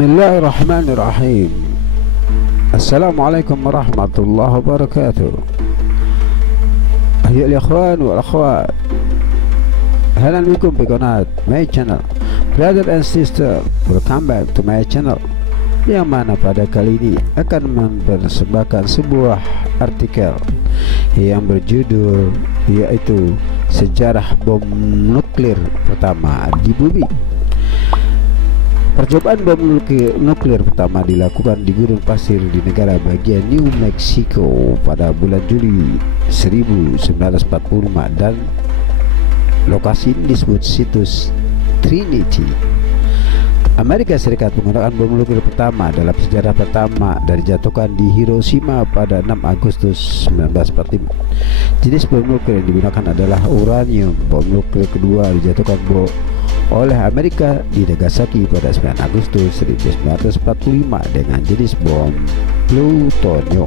Bismillahirrahmanirrahim. Assalamualaikum warahmatullahi wabarakatuh. Ayo ikhwan wal akhwat, ahlan bikum di qanat my channel. Brother and sister, welcome back to my channel, yang mana pada kali ini akan mempersembahkan sebuah artikel yang berjudul yaitu sejarah bom nuklir pertama di bumi. Percobaan bom nuklir pertama dilakukan di gurun pasir di negara bagian New Mexico pada bulan Juli 1945 dan lokasi ini disebut situs Trinity. Amerika Serikat menggunakan bom nuklir pertama dalam sejarah pertama dan dijatuhkan di Hiroshima pada 6 Agustus 1945. Jenis bom nuklir yang digunakan adalah uranium. Bom nuklir kedua dijatuhkan oleh Amerika di Nagasaki pada 9 Agustus 1945 dengan jenis bom plutonium.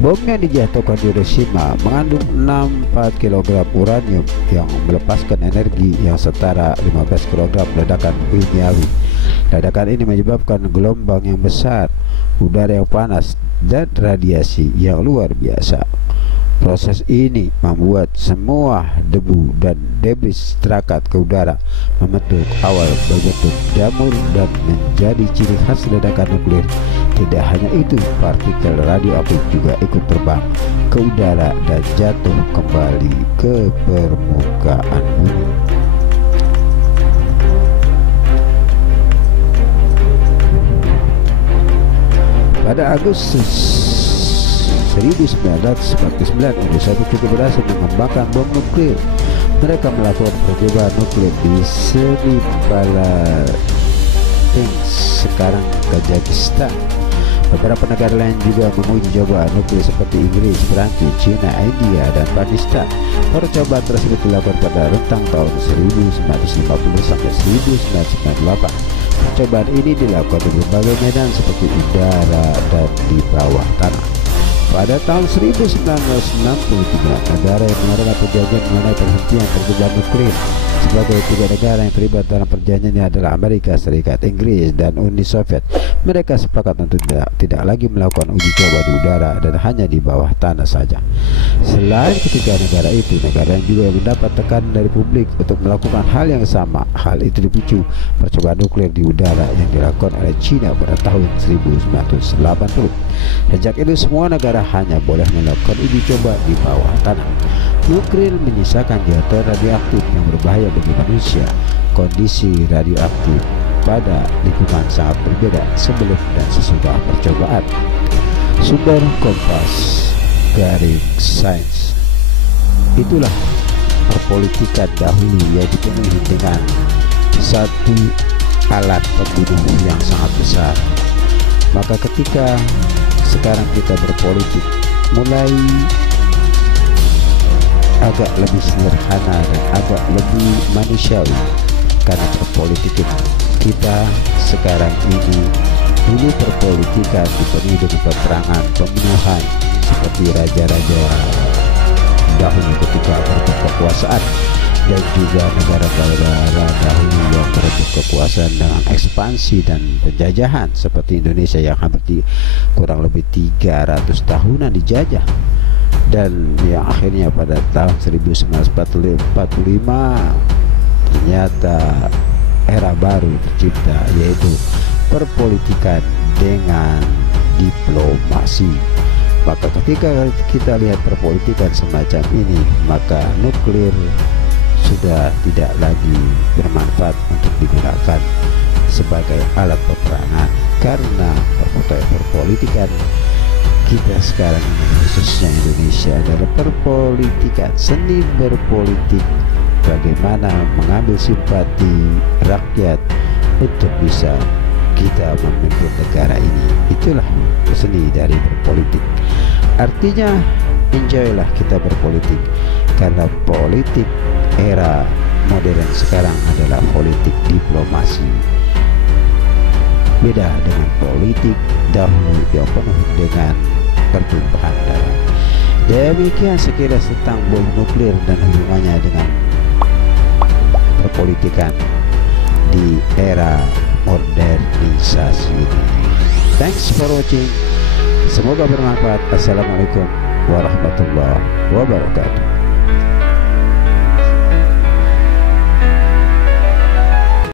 Bom yang dijatuhkan di Hiroshima mengandung 64 kg uranium yang melepaskan energi yang setara 15 kg ledakan kimiawi. Ledakan ini menyebabkan gelombang yang besar, udara yang panas, dan radiasi yang luar biasa. Proses ini membuat semua debu dan debris terangkat ke udara, membentuk awal berbentuk jamur dan menjadi ciri khas ledakan nuklir. Tidak hanya itu, partikel radioaktif juga ikut terbang ke udara dan jatuh kembali ke permukaan bumi. Pada Agustus 1949, Uni Soviet juga berhasil mengembangkan bom nuklir. Mereka melakukan percobaan nuklir di Semipalatinsk, sekarang Kazakhstan. Beberapa negara lain juga menguji coba nuklir seperti Inggris, Prancis, China, India, dan Pakistan. Percobaan tersebut dilakukan pada rentang tahun 1950 sampai 1998. Percobaan ini dilakukan di berbagai medan seperti udara dan di bawah tanah. Pada tahun 1963, negara yang menerima perjanjian mengenai penghentian percobaan nuklir. Sebagai 3 negara yang terlibat dalam perjanjian ini adalah Amerika Serikat, Inggris, dan Uni Soviet. Mereka sepakat untuk tidak lagi melakukan uji coba di udara dan hanya di bawah tanah saja. Selain ketiga negara itu, negara yang juga mendapat tekanan dari publik untuk melakukan hal yang sama. Hal itu dipicu percobaan nuklir di udara yang dilakukan oleh China pada tahun 1980. Sejak itu semua negara hanya boleh melakukan uji coba di bawah tanah. Nuklir menyisakan zat radioaktif yang berbahaya bagi manusia. Kondisi radioaktif pada lingkungan sangat berbeda sebelum dan sesudah percobaan. Sumber Kompas garing Sains. Itulah perpolitikan dahulu yang dipenuhi dengan satu alat pembunuh yang sangat besar. Maka ketika sekarang kita berpolitik mulai agak lebih sederhana dan agak lebih manusiawi, karena perpolitikan kita sekarang ini, dulu perpolitikan dipenuhi dengan peperangan, pembunuhan seperti raja-raja dahulu ketika berebut kekuasaan, dan juga negara-negara dahulu yang berebut kekuasaan dengan ekspansi dan penjajahan seperti Indonesia yang hampir kurang lebih 300 tahunan dijajah, dan yang akhirnya pada tahun 1945 ternyata era baru tercipta, yaitu perpolitikan dengan diplomasi. Maka ketika kita lihat perpolitikan semacam ini, maka nuklir sudah tidak lagi bermanfaat untuk digunakan sebagai alat peperangan, karena perpolitikan kita sekarang ini, khususnya Indonesia, adalah perpolitikan, seni berpolitik, bagaimana mengambil simpati rakyat untuk bisa kita memimpin negara ini. Itulah seni dari berpolitik. Artinya enjoylah kita berpolitik, karena politik era modern sekarang adalah politik diplomasi. Beda dengan politik dahulu yang penuh dengan pertumpahan darah. Demikian sekilas tentang bom nuklir dan hubungannya dengan perpolitikan di era modernisasi. relaksasi ini. Thanks for watching. Semoga bermanfaat. Assalamualaikum warahmatullahi wabarakatuh.